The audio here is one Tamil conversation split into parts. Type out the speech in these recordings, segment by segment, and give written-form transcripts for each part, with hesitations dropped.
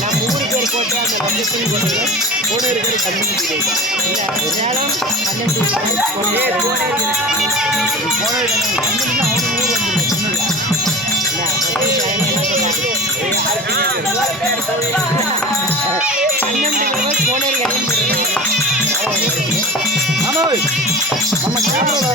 நம்ம ஊரு பேர் போட்டு அந்த லொக்கேஷன் போட்டு கோனேரி பேர் கண்டுபிடிச்சு இல்லை சேலம் கண்டுபிடிச்சு நம்ம கேமரா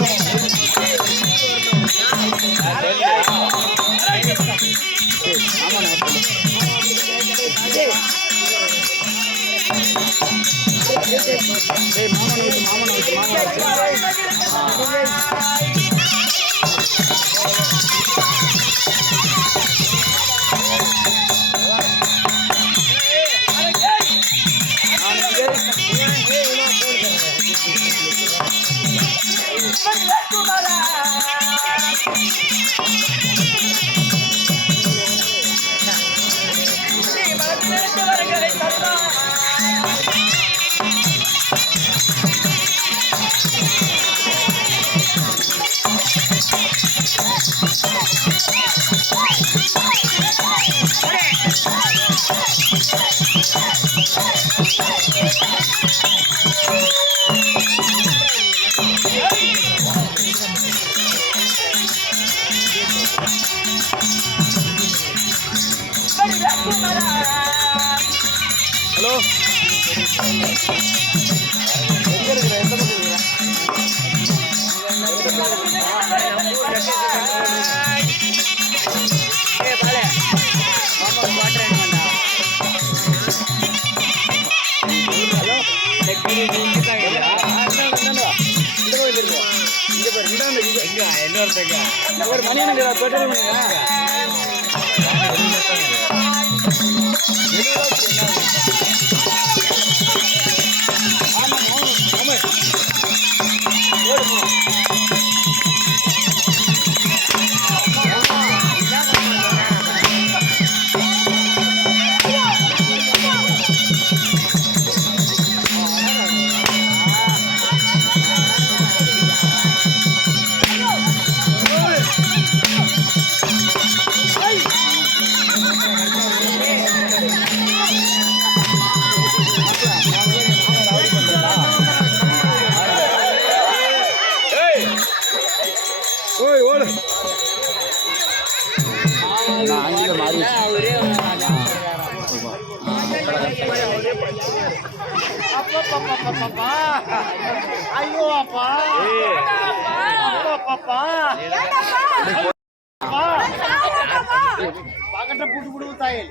ஹலோ எங்க இருக்கிற எந்த பக்கம் ஒரு மணியனுக்கு பெட்ரோல் பண்ணுங்க ஐயோ அப்பா அப்பா பக்கட்ட புட்டு புடுவு தாயல்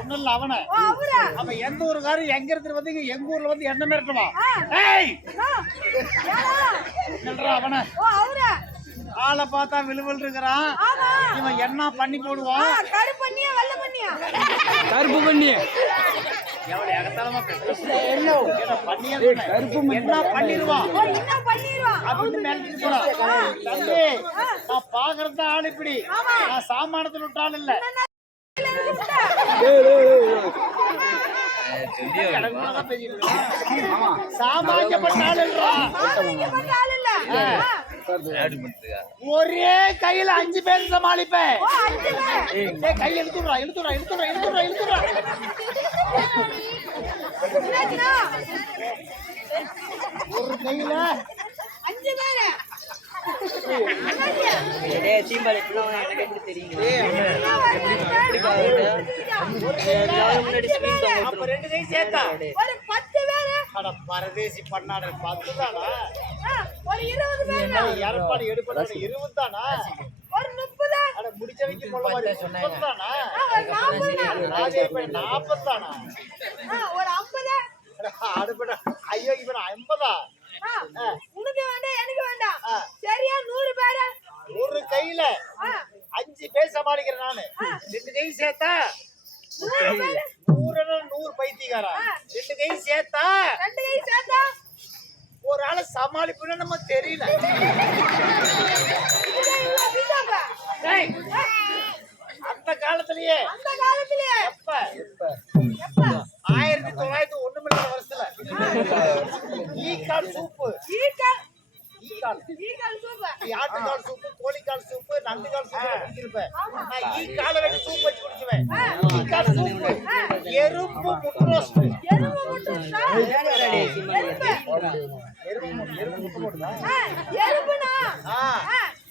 ஒன்னும் இல்ல அவன அப்ப எந்த ஊருக்காரு எங்க இருந்து வந்து எங்க ஊர்ல வந்து என்ன மிரட்டுவா அவன ஆளை பார்த்தா விழுவல் இருக்கிறான் இவன் என்ன பண்ணி போடுவான் கருப்பு பண்ணி என்ன பண்ணிடுவான் நான் பாக்குறத ஆள் இப்படி நான் சாமானத்தில் விட்டாலும் இல்ல ஒரே கையில 5 பேர் சமாளிப்பேன் கை இழுத்துடுறா ஒரு கையில 5 பேர் பரதேசி பண்ணாட 10 தானா ஏற்பாடு எடுப்பா 20 தானா முடிச்ச வைக்க போல 40 தானா 40 தானா ஐயோ இப்ப 50 உனக்கு வேண்டாம் எனக்கு வேண்டாம் சரியா 100 பேரா ஒரு கையில 5 பேர் சமாளிக்கிறேன் நானு 2 கை சேர்த்தா 100 பைத்தியக்காரா 2 கை சேர்த்தா ஒரு ஆளை சமாளிப்புன்னு நம்ம தெரியல அந்த காலத்திலேயே கால் நீ ஆட்டுக்கால் சூப்பு கோழிக்கால் சூப்பு நண்டுகால் சூப்பு குடிச்சிருப்பேன் நான் ஈ காலை வெட்டி சூப் வச்சு குடிச்சுவேன் ஈ கால் சூப்பு எறும்பு முட்டை ரோஸ்ட்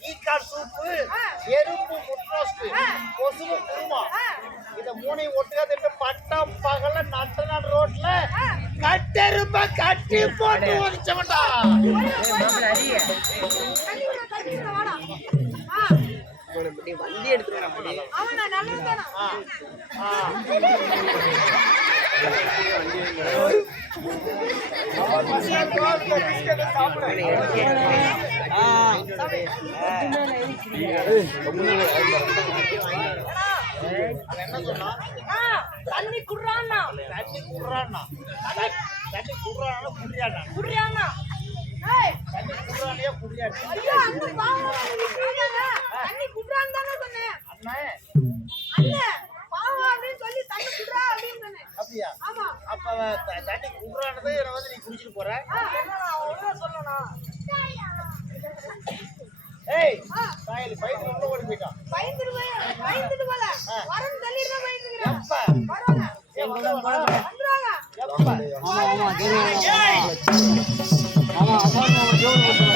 ஈக்கால் சூப்பு எறும்பு முட்டை ரோஸ்ட் கொசுவு குருமா இத மூணையும் ஒட்டுக்கா திட்டு பட்டம் பகல நட்ட நாடு ரோட்ல கட்டெருப்ப கட்டி போட்டு ஒடிச்சவன்டா வண்டி எடுத்துட்டு என்ன சொன்னா தண்ணி குடுறான்னா தண்ணி குடுறான்னா தண்ணி குடுறானா குடியானா குடுறானா ஏய் தண்ணி குடுறானே குடியானா ஐயோ அந்த பாவம் தண்ணி குடுறான்னு தானே சொன்னேன் அண்ணே அண்ணே பாவம் அப்படினு சொல்லி தண்ணி குடுறா அப்படினு சொன்னேன் அப்படியா ஆமா அப்ப தண்ணி குடுறானது என்ன வந்து நீ குடிச்சிட்டு போற என்னடா ஒண்ணே சொல்லணும் ஏய் தாயலி பைக்கு உள்ள ஓடி போய்ட்டான் பயந்துட்டு போல வரன் தள்ளிடுற பயந்துங்கறேன் எப்ப வரோங்க ஏய் வந்துறாங்க வந்துறாங்க எப்ப ஆமா ஆமா